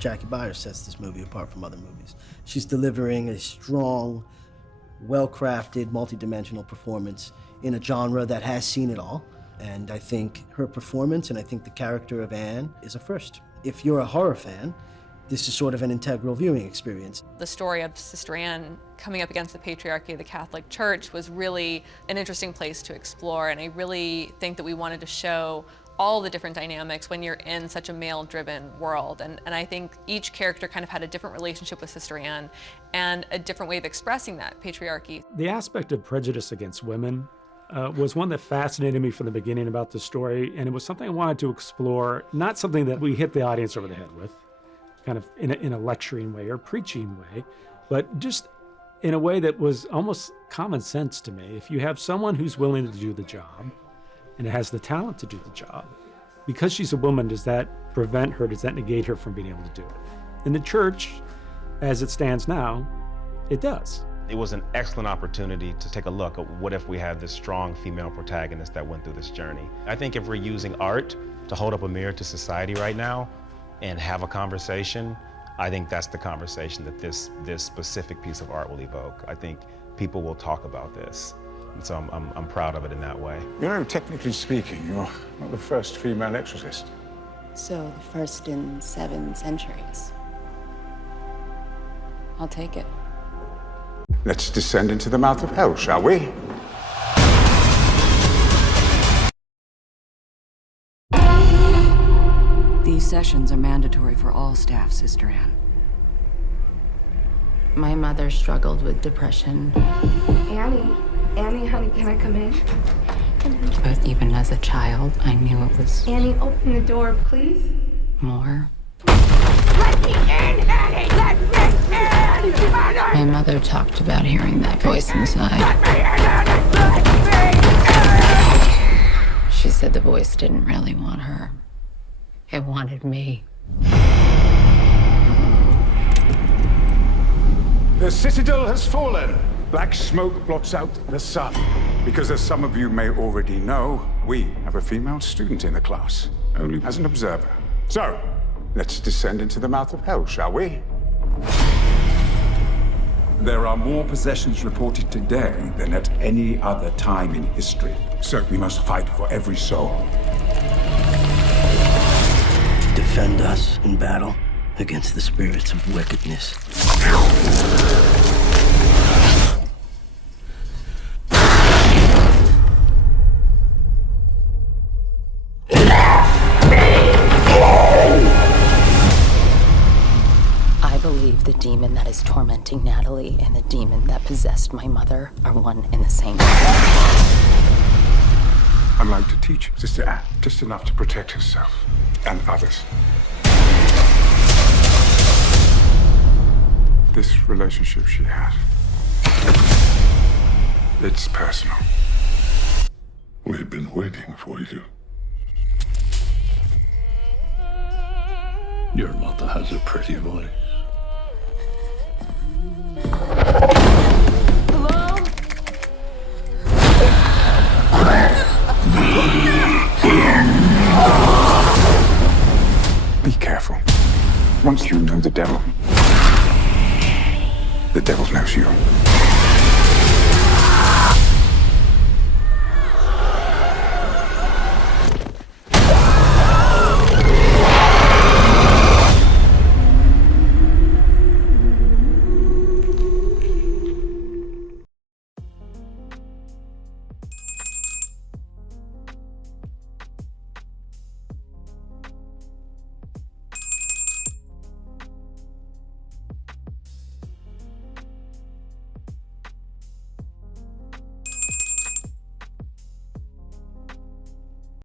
Jackie Byers sets this movie apart from other movies. She's delivering a strong, well-crafted, multi-dimensional performance in a genre that has seen it all. And I think her performance, and I think the character of Anne, is a first. If you're a horror fan, this is sort of an integral viewing experience. The story of Sister Anne coming up against the patriarchy of the Catholic Church was really an interesting place to explore, and I really think that we wanted to show all the different dynamics when you're in such a male-driven world. And I think each character kind of had a different relationship with Sister Anne and a different way of expressing that patriarchy. The aspect of prejudice against women was one that fascinated me from the beginning about the story, and it was something I wanted to explore, not something that we hit the audience over the head with, kind of in a lecturing way or preaching way, but just in a way that was almost common sense to me. If you have someone who's willing to do the job and has the talent to do the job, because she's a woman, does that prevent her, does that negate her from being able to do it? In the church, as it stands now, it does. It was an excellent opportunity to take a look at what if we had this strong female protagonist that went through this journey. I think if we're using art to hold up a mirror to society right now and have a conversation, I think that's the conversation that this specific piece of art will evoke. I think people will talk about this. And so I'm proud of it in that way. You know, technically speaking, you're not the first female exorcist. So the first in 7 centuries. I'll take it. Let's descend into the mouth of hell, shall we? These sessions are mandatory for all staff, Sister Anne. My mother struggled with depression. Annie, honey, can I come in? But even as a child, I knew it was Annie, open the door, please. more. Let me in, Annie! Let me in! My mother talked about hearing that voice inside. Let me in, Annie! Let me in! She said the voice didn't really want her. It wanted me. The citadel has fallen. Black smoke blots out the sun. Because as some of you may already know, we have a female student in the class, only as an observer. So, let's descend into the mouth of hell, shall we? There are more possessions reported today than at any other time in history. So we must fight for every soul. Defend us in battle against the spirits of wickedness. I believe the demon that is tormenting Natalie and the demon that possessed my mother are one and the same. I'd like to teach Sister Anne just enough to protect herself and others. This relationship she had, it's personal. We've been waiting for you. Your mother has a pretty voice. Hello? Be careful. Once you know the devil knows you.